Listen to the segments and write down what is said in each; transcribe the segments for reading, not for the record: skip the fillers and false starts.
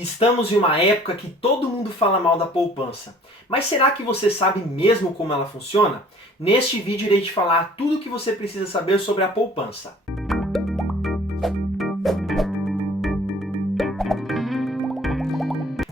Estamos em uma época que todo mundo fala mal da poupança. Mas será que você sabe mesmo como ela funciona? Neste vídeo irei te falar tudo o que você precisa saber sobre a poupança.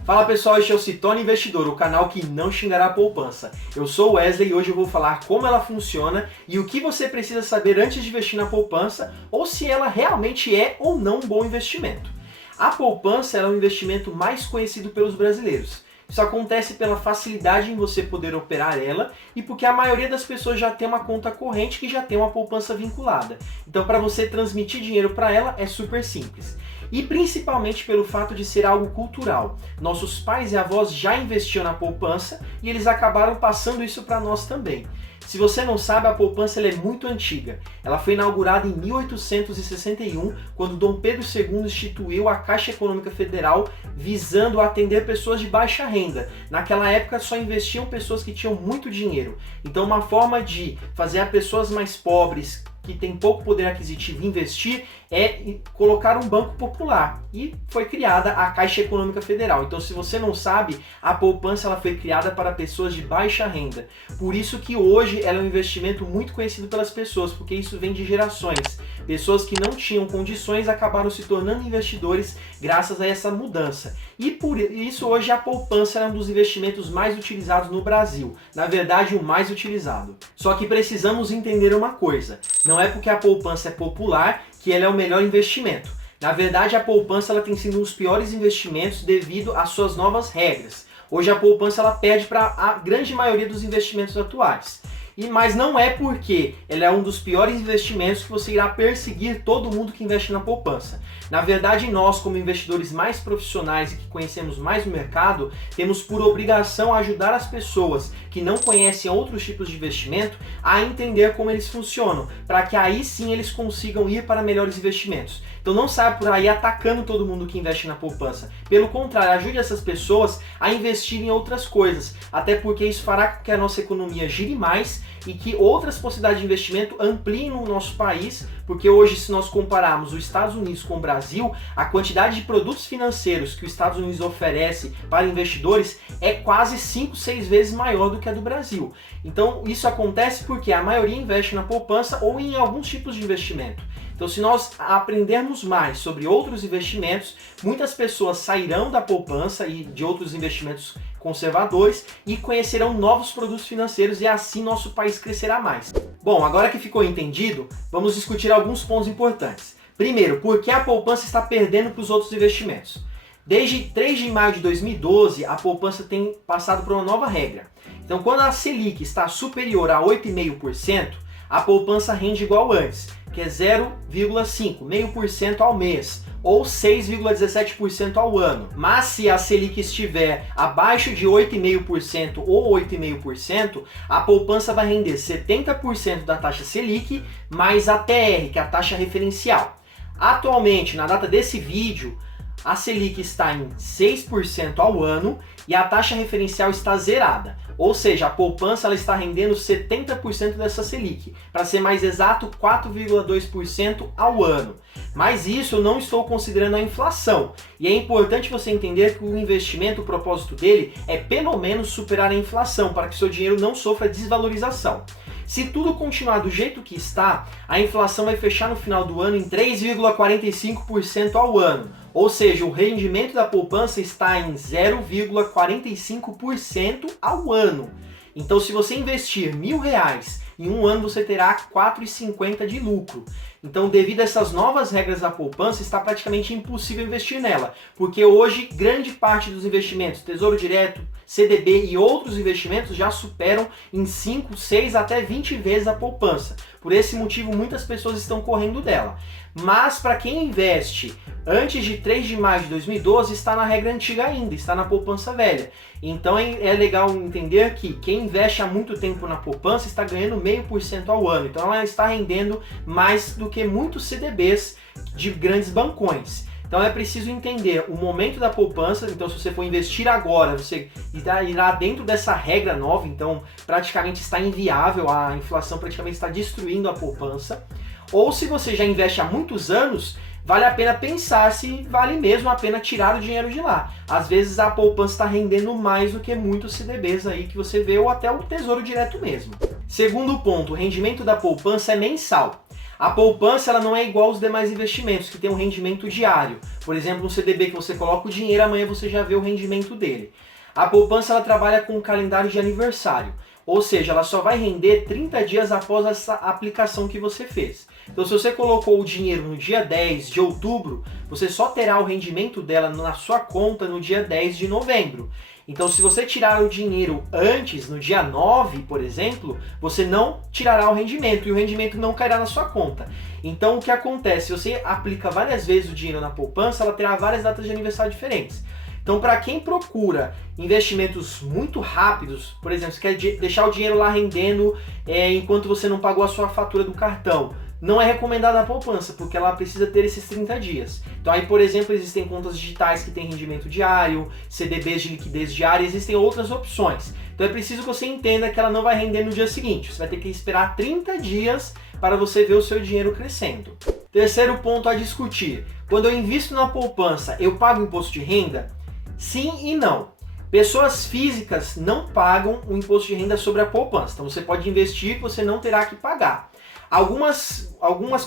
Fala pessoal, este é o Se Torne Investidor, o canal que não xingará a poupança. Eu sou o Wesley e hoje eu vou falar como ela funciona e o que você precisa saber antes de investir na poupança ou se ela realmente é ou não um bom investimento. A poupança é o investimento mais conhecido pelos brasileiros. Isso acontece pela facilidade em você poder operar ela e porque a maioria das pessoas já tem uma conta corrente que já tem uma poupança vinculada. Então, para você transmitir dinheiro para ela é super simples. E principalmente pelo fato de ser algo cultural. Nossos pais e avós já investiam na poupança e eles acabaram passando isso para nós também. Se você não sabe, a poupança ela é muito antiga. Ela foi inaugurada em 1861, quando Dom Pedro II instituiu a Caixa Econômica Federal, visando atender pessoas de baixa renda. Naquela época só investiam pessoas que tinham muito dinheiro. Então uma forma de fazer as pessoas mais pobres, que têm pouco poder aquisitivo, investir, é colocar um banco popular. E foi criada a Caixa Econômica Federal. Então, se você não sabe, a poupança ela foi criada para pessoas de baixa renda. Por isso que hoje ela é um investimento muito conhecido pelas pessoas, porque isso vem de gerações. Pessoas que não tinham condições acabaram se tornando investidores graças a essa mudança. E por isso hoje a poupança é um dos investimentos mais utilizados no Brasil. Na verdade, o mais utilizado. Só que precisamos entender uma coisa. Não é porque a poupança é popular que ela é o melhor investimento. Na verdade, a poupança ela tem sido um dos piores investimentos devido às suas novas regras. Hoje a poupança ela perde para a grande maioria dos investimentos atuais. Mas não é porque ela é um dos piores investimentos que você irá perseguir todo mundo que investe na poupança. Na verdade, nós, como investidores mais profissionais e que conhecemos mais o mercado, temos por obrigação ajudar as pessoas que não conhecem outros tipos de investimento a entender como eles funcionam, para que aí sim eles consigam ir para melhores investimentos. Então não saia por aí atacando todo mundo que investe na poupança. Pelo contrário, ajude essas pessoas a investir em outras coisas, até porque isso fará com que a nossa economia gire mais e que outras possibilidades de investimento ampliem no nosso país, porque hoje, se nós compararmos os Estados Unidos com o Brasil, a quantidade de produtos financeiros que os Estados Unidos oferece para investidores é quase 5, 6 vezes maior do que a do Brasil. Então isso acontece porque a maioria investe na poupança ou em alguns tipos de investimento. Então, se nós aprendermos mais sobre outros investimentos, muitas pessoas sairão da poupança e de outros investimentos conservadores e conhecerão novos produtos financeiros e assim nosso país crescerá mais. Bom, agora que ficou entendido, vamos discutir alguns pontos importantes. Primeiro, por que a poupança está perdendo para os outros investimentos? Desde 3 de maio de 2012, a poupança tem passado por uma nova regra. Então, quando a Selic está superior a 8,5%, a poupança rende igual antes, que é 0,5% ao mês, ou 6,17% ao ano. Mas se a Selic estiver abaixo de 8,5% ou 8,5%, a poupança vai render 70% da taxa Selic mais a TR, que é a taxa referencial. Atualmente, na data desse vídeo, a Selic está em 6% ao ano e a taxa referencial está zerada. Ou seja, a poupança ela está rendendo 70% dessa Selic. Para ser mais exato, 4,2% ao ano. Mas isso eu não estou considerando a inflação. E é importante você entender que o investimento, o propósito dele é pelo menos superar a inflação, para que seu dinheiro não sofra desvalorização. Se tudo continuar do jeito que está, a inflação vai fechar no final do ano em 3,45% ao ano. Ou seja, o rendimento da poupança está em 0,45% ao ano. Então, se você investir R$1.000, em um ano você terá R$ 4,50 de lucro. Então, devido a essas novas regras da poupança, está praticamente impossível investir nela, porque hoje grande parte dos investimentos, Tesouro Direto, CDB e outros investimentos já superam em 5, 6 até 20 vezes a poupança. Por esse motivo, muitas pessoas estão correndo dela. Mas para quem investe antes de 3 de maio de 2012, está na regra antiga ainda, está na poupança velha. Então é legal entender que quem investe há muito tempo na poupança está ganhando 0,5% ao ano. Então ela está rendendo mais do que muitos CDBs de grandes bancões. Então é preciso entender o momento da poupança. Então, se você for investir agora, você irá dentro dessa regra nova. Então praticamente está inviável, a inflação praticamente está destruindo a poupança. Ou se você já investe há muitos anos, vale a pena pensar se vale mesmo a pena tirar o dinheiro de lá. Às vezes a poupança está rendendo mais do que muitos CDBs aí que você vê, ou até o Tesouro Direto mesmo. Segundo ponto, o rendimento da poupança é mensal. A poupança ela não é igual aos demais investimentos, que tem um rendimento diário. Por exemplo, um CDB que você coloca o dinheiro, amanhã você já vê o rendimento dele. A poupança ela trabalha com um calendário de aniversário, ou seja, ela só vai render 30 dias após essa aplicação que você fez. Então, se você colocou o dinheiro no dia 10 de outubro, você só terá o rendimento dela na sua conta no dia 10 de novembro. Então, se você tirar o dinheiro antes, no dia 9, por exemplo, você não tirará o rendimento e o rendimento não cairá na sua conta. Então, o que acontece? Se você aplica várias vezes o dinheiro na poupança, ela terá várias datas de aniversário diferentes. Então, para quem procura investimentos muito rápidos, por exemplo, você quer deixar o dinheiro lá rendendo enquanto você não pagou a sua fatura do cartão, não é recomendada a poupança, porque ela precisa ter esses 30 dias. Então aí, por exemplo, existem contas digitais que têm rendimento diário, CDBs de liquidez diária, existem outras opções. Então é preciso que você entenda que ela não vai render no dia seguinte. Você vai ter que esperar 30 dias para você ver o seu dinheiro crescendo. Terceiro ponto a discutir. Quando eu invisto na poupança, eu pago imposto de renda? Sim e não. Pessoas físicas não pagam o imposto de renda sobre a poupança. Então você pode investir que você não terá que pagar. Algumas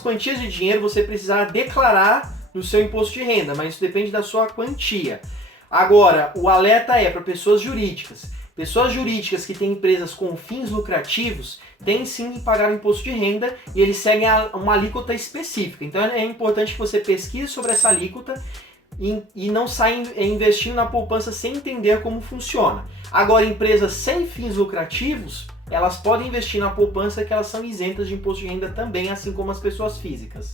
quantias de dinheiro você precisará declarar no seu imposto de renda, mas isso depende da sua quantia. Agora, o alerta é para pessoas jurídicas. Pessoas jurídicas que têm empresas com fins lucrativos têm sim que pagar o imposto de renda e eles seguem uma alíquota específica. Então é importante que você pesquise sobre essa alíquota e não saia investindo na poupança sem entender como funciona. Agora, empresas sem fins lucrativos, elas podem investir na poupança que elas são isentas de imposto de renda também, assim como as pessoas físicas.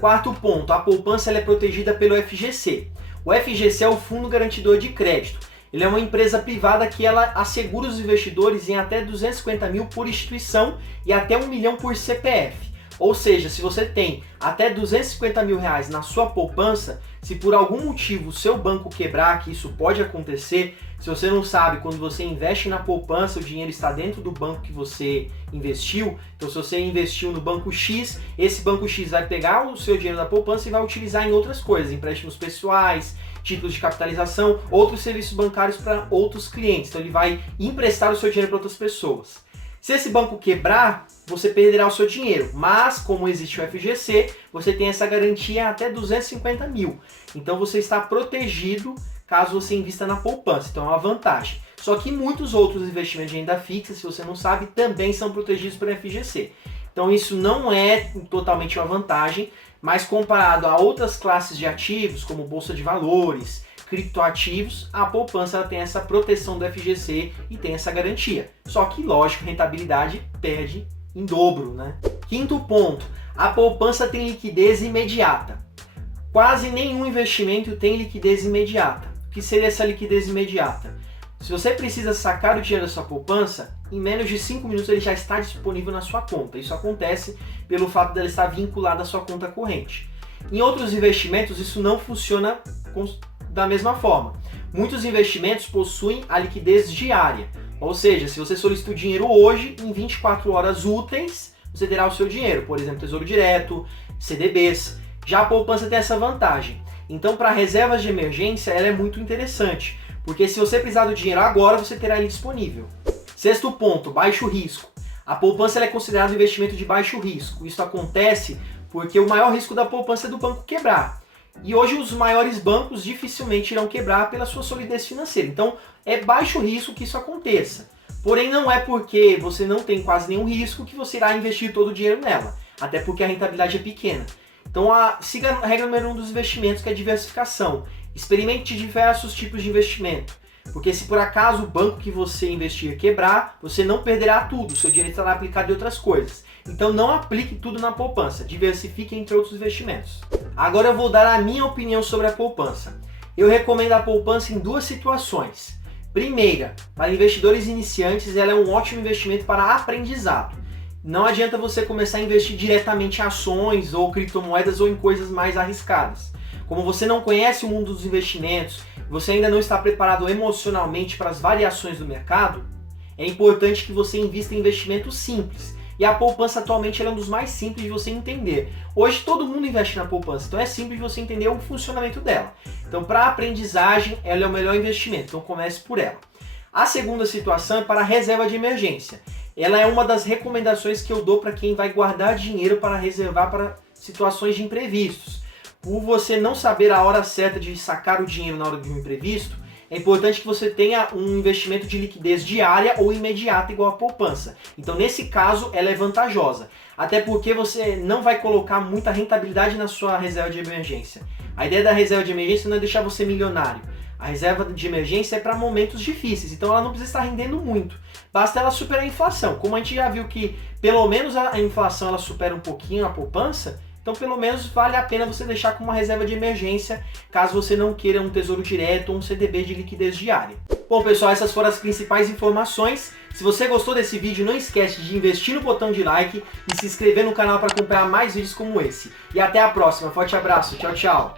Quarto ponto, a poupança ela é protegida pelo FGC. O FGC é o Fundo Garantidor de Crédito. Ele é uma empresa privada que ela assegura os investidores em até 250 mil por instituição e até 1 milhão por CPF. Ou seja, se você tem até 250 mil reais na sua poupança, se por algum motivo o seu banco quebrar, que isso pode acontecer, se você não sabe, quando você investe na poupança, o dinheiro está dentro do banco que você investiu. Então, se você investiu no banco X, esse banco X vai pegar o seu dinheiro da poupança e vai utilizar em outras coisas, empréstimos pessoais, títulos de capitalização, outros serviços bancários para outros clientes. Então, ele vai emprestar o seu dinheiro para outras pessoas. Se esse banco quebrar, você perderá o seu dinheiro, mas como existe o FGC, você tem essa garantia até 250 mil. Então você está protegido caso você invista na poupança, então é uma vantagem. Só que muitos outros investimentos de renda fixa, se você não sabe, também são protegidos pelo FGC. Então isso não é totalmente uma vantagem, mas comparado a outras classes de ativos, como bolsa de valores, criptoativos, a poupança ela tem essa proteção do FGC e tem essa garantia. Só que, lógico, a rentabilidade perde em dobro, né? Quinto ponto, a poupança tem liquidez imediata. Quase nenhum investimento tem liquidez imediata. O que seria essa liquidez imediata? Se você precisa sacar o dinheiro da sua poupança, em menos de 5 minutos ele já está disponível na sua conta. Isso acontece pelo fato dela estar vinculada à sua conta corrente. Em outros investimentos, isso não funciona da mesma forma. Muitos investimentos possuem a liquidez diária, ou seja, se você solicita o dinheiro hoje, em 24 horas úteis, você terá o seu dinheiro, por exemplo, Tesouro Direto, CDBs. Já a poupança tem essa vantagem. Então, para reservas de emergência, ela é muito interessante, porque se você precisar do dinheiro agora, você terá ele disponível. Sexto ponto, baixo risco. A poupança ela é considerada um investimento de baixo risco. Isso acontece porque o maior risco da poupança é do banco quebrar. E hoje os maiores bancos dificilmente irão quebrar pela sua solidez financeira. Então é baixo risco que isso aconteça. Porém não é porque você não tem quase nenhum risco que você irá investir todo o dinheiro nela. Até porque a rentabilidade é pequena. Então siga a regra número 1 dos investimentos, que é a diversificação. Experimente diversos tipos de investimento. Porque se por acaso o banco que você investir quebrar, você não perderá tudo. O seu dinheiro estará aplicado em outras coisas. Então não aplique tudo na poupança, diversifique entre outros investimentos. Agora eu vou dar a minha opinião sobre a poupança. Eu recomendo a poupança em duas situações. Primeira, para investidores iniciantes, ela é um ótimo investimento para aprendizado. Não adianta você começar a investir diretamente em ações ou criptomoedas ou em coisas mais arriscadas. Como você não conhece o mundo dos investimentos, você ainda não está preparado emocionalmente para as variações do mercado, é importante que você invista em investimentos simples, e a poupança atualmente é um dos mais simples de você entender. Hoje todo mundo investe na poupança, então é simples de você entender o funcionamento dela. Então para aprendizagem ela é o melhor investimento, então comece por ela. A segunda situação é para a reserva de emergência. Ela é uma das recomendações que eu dou para quem vai guardar dinheiro para reservar para situações de imprevistos. Por você não saber a hora certa de sacar o dinheiro na hora de um imprevisto, é importante que você tenha um investimento de liquidez diária ou imediata igual a poupança. Então nesse caso ela é vantajosa, até porque você não vai colocar muita rentabilidade na sua reserva de emergência. A ideia da reserva de emergência não é deixar você milionário. A reserva de emergência é para momentos difíceis, então ela não precisa estar rendendo muito. Basta ela superar a inflação. Como a gente já viu que pelo menos a inflação ela supera um pouquinho a poupança, então pelo menos vale a pena você deixar como uma reserva de emergência, caso você não queira um tesouro direto ou um CDB de liquidez diária. Bom pessoal, essas foram as principais informações. Se você gostou desse vídeo, não esquece de investir no botão de like e se inscrever no canal para acompanhar mais vídeos como esse. E até a próxima, forte abraço, tchau, tchau!